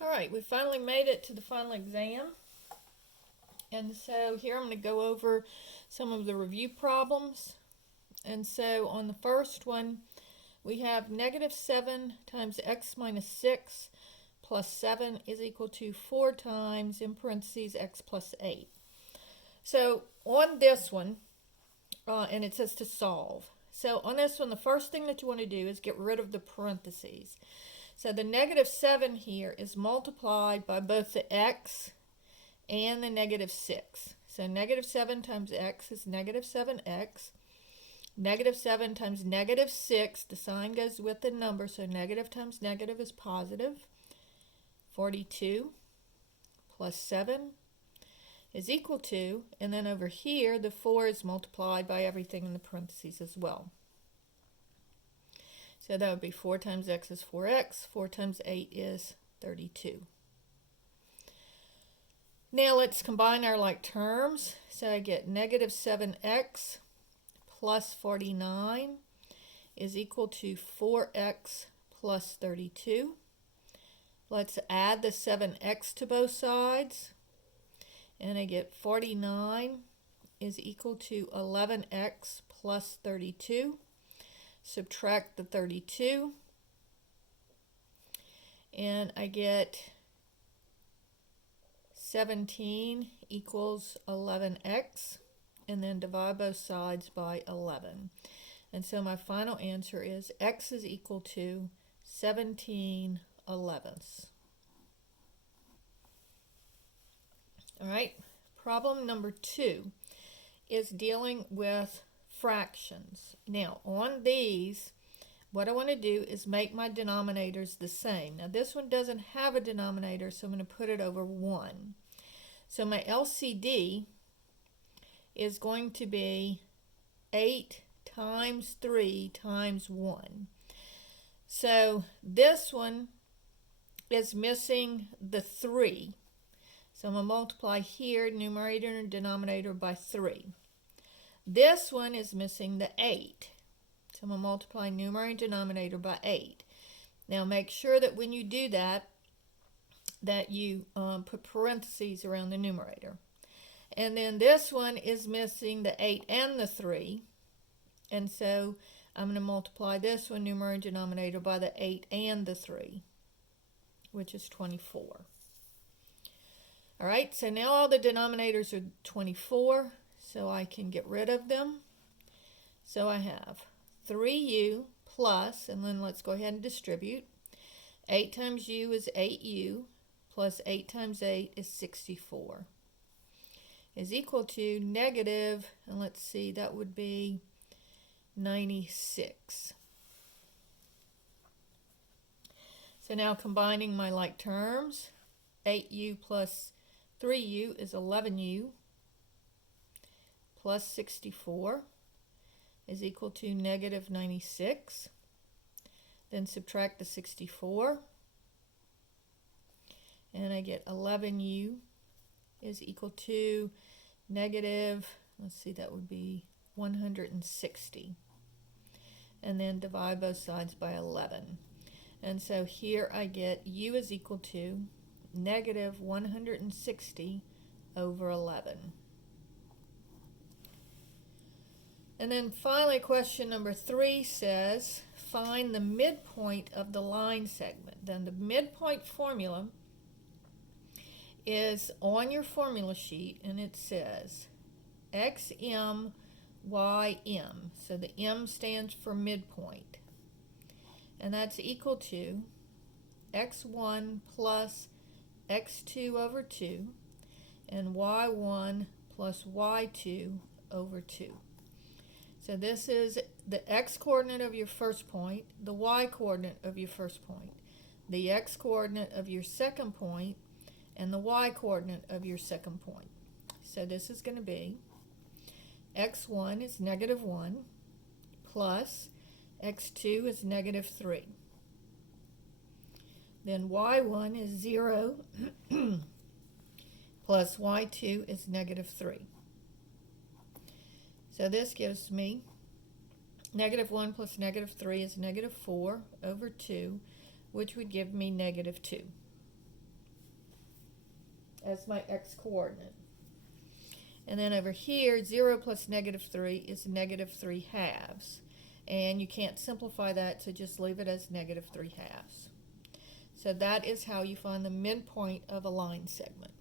All right, we finally made it to the final exam. And so here I'm going to go over some of the review problems. And so on the first one, we have negative 7 times x minus 6 plus 7 is equal to 4 times, in parentheses, x plus 8. So on this one, and it says to solve. So on this one, the first thing that you want to do is get rid of the parentheses. So the negative 7 here is multiplied by both the x and the negative 6. So negative 7 times x is negative 7x. Negative 7 times negative 6, the sign goes with the number, so negative times negative is positive. 42 plus 7 is equal to, and then over here, the 4 is multiplied by everything in the parentheses as well. So that would be 4 times x is 4x, 4 times 8 is 32. Now let's combine our like terms. So I get negative 7x plus 49 is equal to 4x plus 32. Let's add the 7x to both sides. And I get 49 is equal to 11x plus 32. Subtract the 32. And I get 17 equals 11x. And then divide both sides by 11. And so my final answer is x is equal to 17/11. All right, problem number 2 is dealing with fractions. Now on these, what I want to do is make my denominators the same. Now this one doesn't have a denominator, so I'm going to put it over 1. So my LCD is going to be 8 times 3 times 1. So this one is missing the 3. So I'm going to multiply here, numerator and denominator, by 3. This one is missing the 8. So I'm going to multiply numerator and denominator by 8. Now make sure that when you do that, that you put parentheses around the numerator. And then this one is missing the 8 and the 3. And so I'm going to multiply this one, numerator and denominator, by the 8 and the 3, which is 24. All right, so now all the denominators are 24, so I can get rid of them. So I have 3u plus, and then let's go ahead and distribute. 8 times u is 8u, plus 8 times 8 is 64, is equal to negative, and let's see, that would be 96. So now combining my like terms, 8u plus 3u is 11u, plus 64 is equal to negative 96. Then subtract the 64, and I get 11u is equal to negative, let's see, that would be 160. And then divide both sides by 11. And so here I get u is equal to negative 160 over 11. And then finally, question number 3 says, find the midpoint of the line segment. Then the midpoint formula is on your formula sheet, and it says xm, ym. So the m stands for midpoint. And that's equal to x1 plus x2 over 2 and y1 plus y2 over 2. So this is the x-coordinate of your first point, the y-coordinate of your first point, the x-coordinate of your second point, and the y-coordinate of your second point. So this is going to be x1 is negative 1 plus x2 is negative 3. Then y1 is 0 plus y2 is negative 3. So this gives me negative 1 plus negative 3 is negative 4 over 2, which would give me negative 2. as my x-coordinate. And then over here, 0 plus negative 3 is negative 3 halves. And you can't simplify that, so just leave it as negative 3 halves. So that is how you find the midpoint of a line segment.